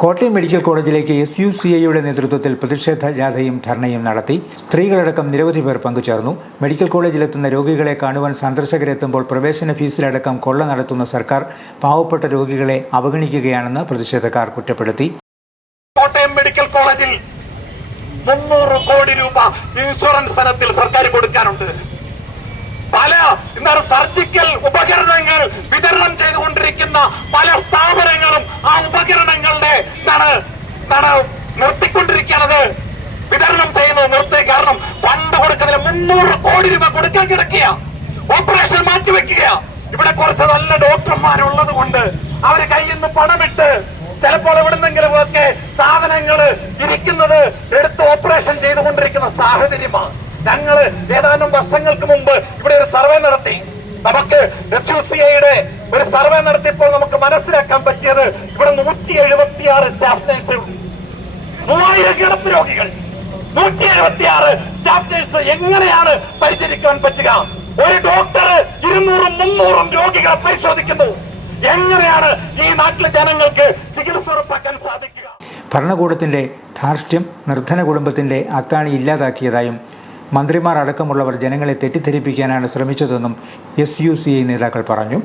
Kottayam medical കോളേജിലേക്ക് S U C ഐയുടെ നേതൃത്വത്തിൽ പ്രതിഷേധ ജാഥയും ധർണയും നടത്തി സ്ത്രീകളടക്കം നിരവധി പേർ പങ്കുചേർന്നു. മെഡിക്കൽ കോളേജിലെത്തുന്ന രോഗികളെ കാണുവാൻ സന്ദർശകരെത്തുമ്പോൾ പ്രവേശന ഫീസിലടക്കം കൊള്ള നടത്തുന്ന സർക്കാർ പാവപ്പെട്ട രോഗികളെ അവഗണിക്കുകയാണെന്ന് പ്രതിഷേധക്കാർ കുറ്റപ്പെടുത്തി. കോട്ടയം മെഡിക്കൽ കോളേജിൽ മുന്നൂറ് കോടി രൂപ ഇൻഷുറൻസ് സർക്കാർ കൊടുക്കാനുണ്ട്. പല സർജിക്കൽ വിതരണം ചെയ്തുകൊണ്ടിരിക്കുന്ന പല സ്ഥാപനങ്ങളും ആ എന്താണ് നിർത്തിക്കൊണ്ടിരിക്കുന്നത് വിതരണം ചെയ്യുന്നത് നിർത്തി കാരണം പണ്ട് കൊടുക്കുന്നതിന് മുന്നൂറ് കോടി രൂപ കൊടുക്കാൻ കിടക്കുക ഓപ്പറേഷൻ മാറ്റിവെക്കുക ഇവിടെ കുറച്ച് നല്ല ഡോക്ടർമാരുള്ളത് കൊണ്ട് അവർ കയ്യിൽ നിന്ന് പണമിട്ട് ചിലപ്പോൾ എവിടുന്നെങ്കിലും ഒക്കെ സാധനങ്ങൾ ഇരിക്കുന്നത് എടുത്ത് ഓപ്പറേഷൻ ചെയ്തുകൊണ്ടിരിക്കുന്ന സാഹചര്യമാണ് ഞങ്ങൾ ഏതാനും വർഷങ്ങൾക്ക് മുമ്പ് ഇവിടെ ഒരു സർവേ നടത്തി. നമുക്ക് എസ് യു സി ഒരു സർവേ നടത്തിയപ്പോൾ നമുക്ക് മനസ്സിലാക്കാൻ പറ്റിയത് ഇവിടെ നൂറ്റി എഴുപത്തി ആറ് സ്റ്റാഫ് മൂവായിരം കിടപ്പ് രോഗികൾ. നൂറ്റി എഴുപത്തി ആറ് സ്റ്റാഫ് നഴ്സ് എങ്ങനെയാണ് പരിചരിക്കാൻ പറ്റുക? ഒരു ഡോക്ടർ ഇരുന്നൂറും മുന്നൂറും രോഗികളെ പരിശോധിക്കുന്നു. എങ്ങനെയാണ് ഈ നാട്ടിലെ ജനങ്ങൾക്ക് ചികിത്സ ഉറപ്പാക്കാൻ സാധിക്കുക? ഭരണകൂടത്തിന്റെ ധാർഷ്ട്യം നിർധന കുടുംബത്തിന്റെ അത്താണി ഇല്ലാതാക്കിയതായും മന്ത്രിമാർ അടക്കമുള്ളവർ ജനങ്ങളെ തെറ്റിദ്ധരിപ്പിക്കാനാണ് ശ്രമിച്ചതെന്നും എസ് യു സി ഐ നേതാക്കൾ പറഞ്ഞു.